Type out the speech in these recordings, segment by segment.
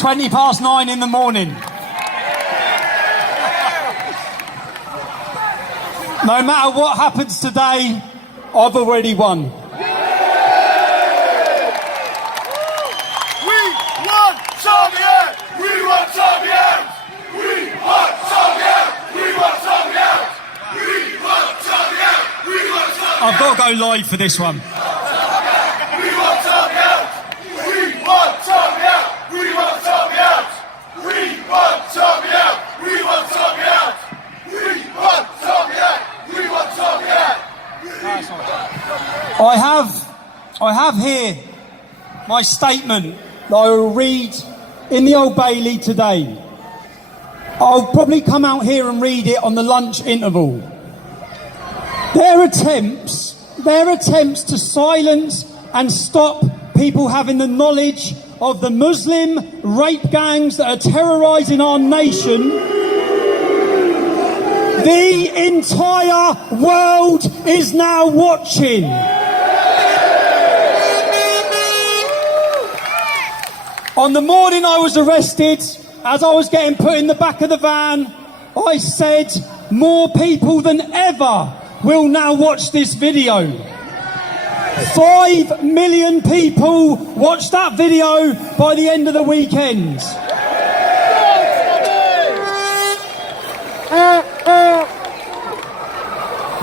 9:20 in the morning. No matter what happens today, I've already won. We want Soviet! We want Soviet! We want Soviet! We want Soviet! We want Soviet! We want Soviet! I've got to go live for this one. We want Soviet! We want Soviet! We want Soviet! We want Soviet! We want Soviet! We want Soviet! We want Soviet! I have here my statement that I will read in the Old Bailey today. I'll probably come out here and read it on the lunch interval. Their attempts to silence and stop people having the knowledge of the Muslim rape gangs that are terrorising our nation. The entire world is now watching. On the morning I was arrested, as I was getting put in the back of the van, I said, more people than ever will now watch this video. 5 million people watched that video by the end of the weekend.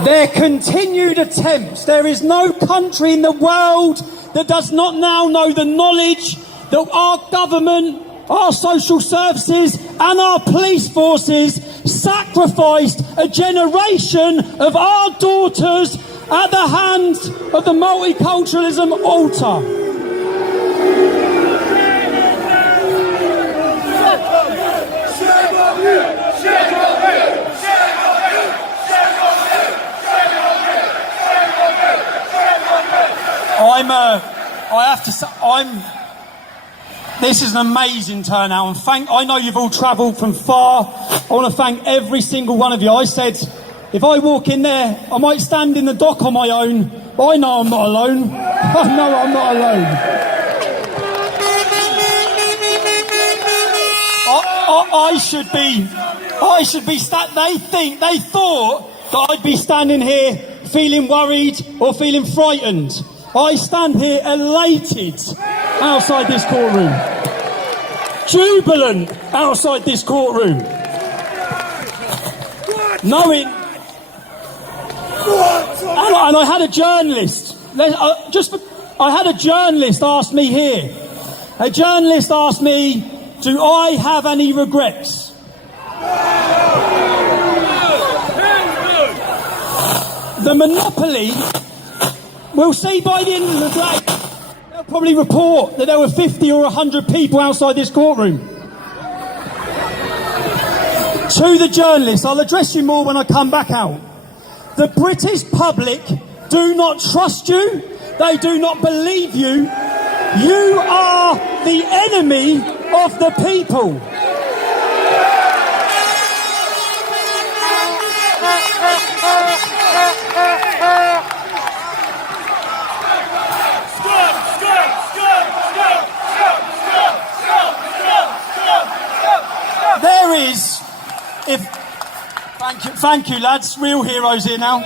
Their continued attempts, there is no country in the world that does not now know the knowledge that our government, our social services and our police forces sacrificed a generation of our daughters at the hands of the multiculturalism altar. This is an amazing turnout, and I know you've all travelled from far. I want to thank every single one of you. I said, if I walk in there, I might stand in the dock on my own, but I know I'm not alone. I know I'm not alone. They thought that I'd be standing here feeling worried or feeling frightened. I stand here elated outside this courtroom, jubilant outside this courtroom, knowing, and I had a journalist, I had a journalist ask me here, a journalist asked me, do I have any regrets? The monopoly, we'll see by the end of the day, they'll probably report that there were 50 or 100 people outside this courtroom. To the journalists, I'll address you more when I come back out. The British public do not trust you. They do not believe you. You are the enemy of the people. There is, thank you lads, real heroes here now.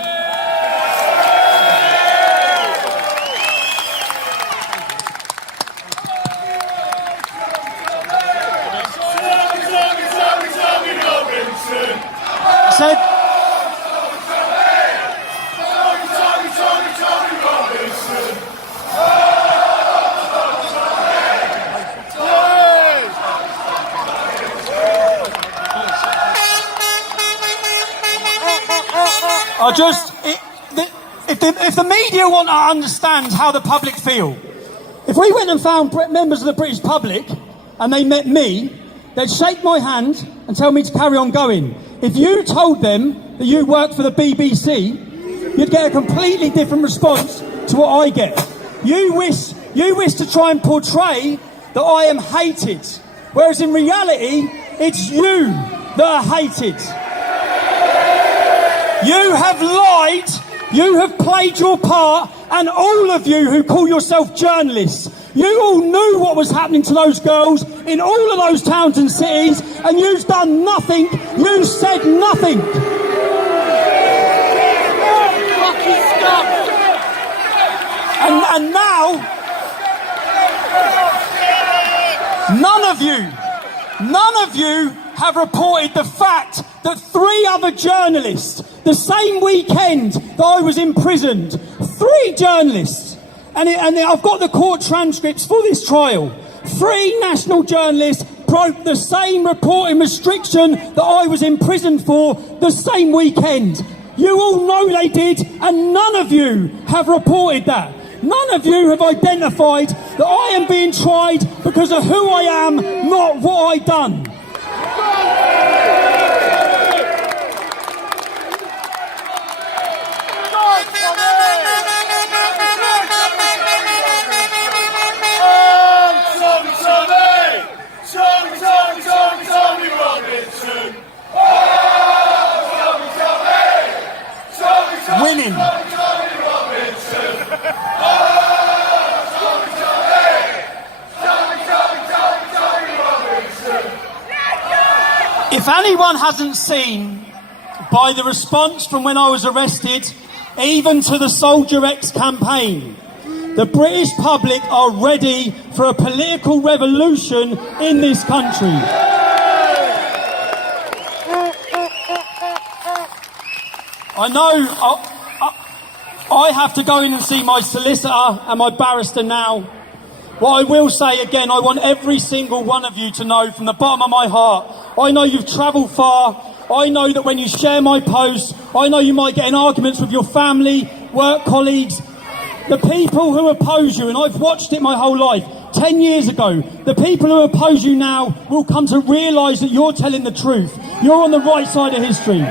If the media want to understand how the public feel, if we went and found members of the British public and they met me, they'd shake my hand and tell me to carry on going. If you told them that you worked for the BBC, you'd get a completely different response to what I get. You wish to try and portray that I am hated, whereas in reality, it's you that are hated. You have lied, you have played your part, and all of you who call yourself journalists, You all knew what was happening to those girls in all of those towns and cities, and you've done nothing. You said nothing. And now, none of you have reported the fact that 3 other journalists, the same weekend that I was imprisoned, 3 journalists, and I've got the court transcripts for this trial, 3 national journalists broke the same reporting restriction that I was imprisoned for the same weekend. You all know they did, and none of you have reported that. None of you have identified that I am being tried because of who I am, not what I done. Winning. If anyone hasn't seen by the response from when I was arrested, even to the Soldier X campaign, the British public are ready for a political revolution in this country. I know I have to go in and see my solicitor and my barrister now. What I will say again, I want every single one of you to know from the bottom of my heart, I know you've travelled far. I know that when you share my posts, I know you might get in arguments with your family, work colleagues, the people who oppose you, and I've watched it my whole life. 10 years ago, the people who oppose you now will come to realise that you're telling the truth. You're on the right side of history.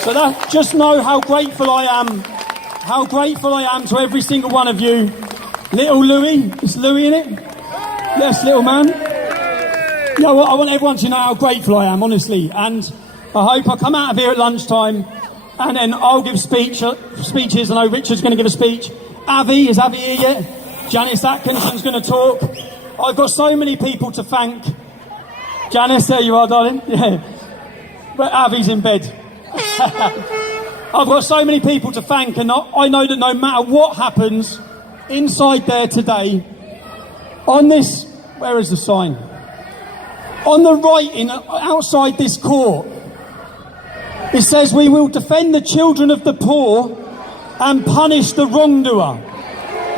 So just know how grateful I am to every single one of you. Little Louis, it's Louis in it? Yes, little man. Yeah, well, I want everyone to know how grateful I am, honestly. And I hope I come out of here at lunchtime and then I'll give speeches. I know Richard's going to give a speech. Is Avi here yet? Janice Atkinson's going to talk. I've got so many people to thank. Janice, there you are, darling. Yeah. But Avi's in bed. I've got so many people to thank, and I know that no matter what happens inside there today, on this, where is the sign? On the writing outside this court, it says we will defend the children of the poor and punish the wrongdoer.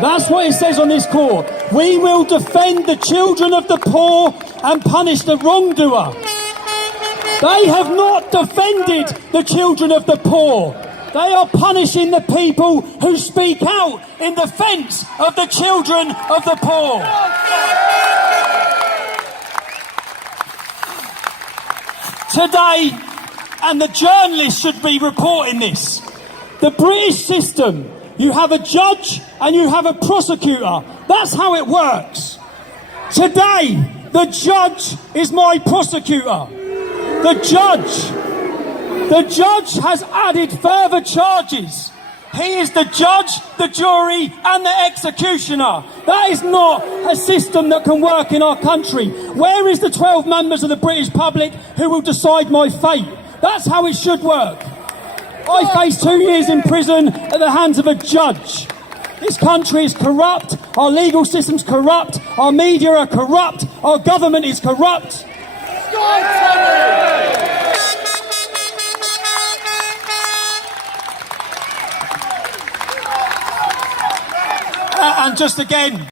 That's what it says on this court. We will defend the children of the poor and punish the wrongdoer. They have not defended the children of the poor. They are punishing the people who speak out in defence of the children of the poor. Today, and the journalists should be reporting this, the British system, you have a judge and you have a prosecutor. That's how it works. Today, the judge is my prosecutor. The judge has added further charges. He is the judge, the jury and the executioner. That is not a system that can work in our country. Where is the 12 members of the British public who will decide my fate? That's how it should work. I face 2 years in prison at the hands of a judge. This country is corrupt, our legal system's corrupt, our media are corrupt, our government is corrupt. And just again,